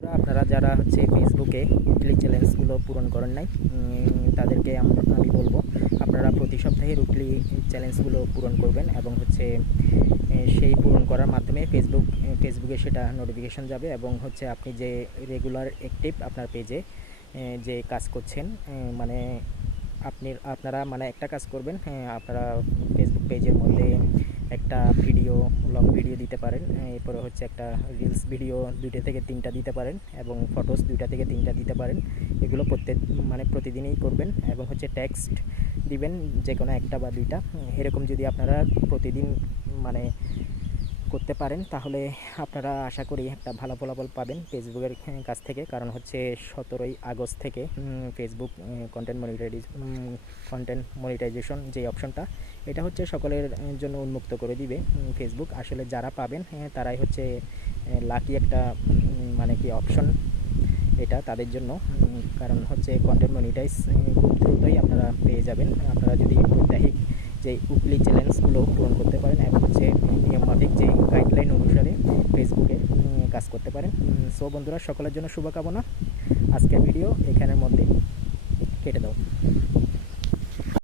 আপনারা যারা হচ্ছে ফেসবুকে উইকলি চ্যালেঞ্জগুলো পূরণ করেন নাই, তাদেরকে আমি বলবো আপনারা প্রতি সপ্তাহে উইকলি চ্যালেঞ্জগুলো পূরণ করবেন এবং হচ্ছে সেই পূরণ করার মাধ্যমে ফেসবুকে সেটা নোটিফিকেশন যাবে এবং হচ্ছে আপনি যে রেগুলার অ্যাক্টিভ আপনার পেজে যে কাজ করছেন, মানে আপনারা মানে একটা কাজ করবেন, আপনারা ফেসবুক পেজের মধ্যে একটা লং ভিডিও দিতে পারেন, এরপরে হচ্ছে একটা রিলস ভিডিও 2টা থেকে 3টা দিতে পারেন এবং ফটোস 2টা থেকে 3টা দিতে পারেন। এগুলো প্রতিদিনই করবেন এবং হচ্ছে টেক্সট দিবেন যে কোনো একটা বা 2টা। এরকম যদি আপনারা প্রতিদিন মানে করতে পারেন তাহলে আপনারা আশা করি একটা ভালো ফলাফল পাবেন ফেসবুকের কাছ থেকে। কারণ হচ্ছে 17ই আগস্ট থেকে ফেসবুক কন্টেন্ট মনিটাইজেশন যে অপশনটা, এটা হচ্ছে সকলের জন্য উন্মুক্ত করে দিবে ফেসবুক। আসলে যারা পাবেন তারাই হচ্ছে লাকি একটা মানে কি অপশন এটা তাদের জন্য। কারণ হচ্ছে কন্টেন্ট মনিটাইজ খুব দ্রুতই আপনারা পেয়ে যাবেন আপনারা যদি প্রত্যাহিক যে উইকলি চ্যালেঞ্জগুলো পূরণ করতে পারেন এবং হচ্ছে নিয়মমাফিক যে গাইডলাইন অনুসারে ফেসবুকে কাজ করতে পারেন। সো বন্ধুরা, সকলের জন্য শুভকামনা। আজকের ভিডিও এখানের মধ্যে কেটে দাও।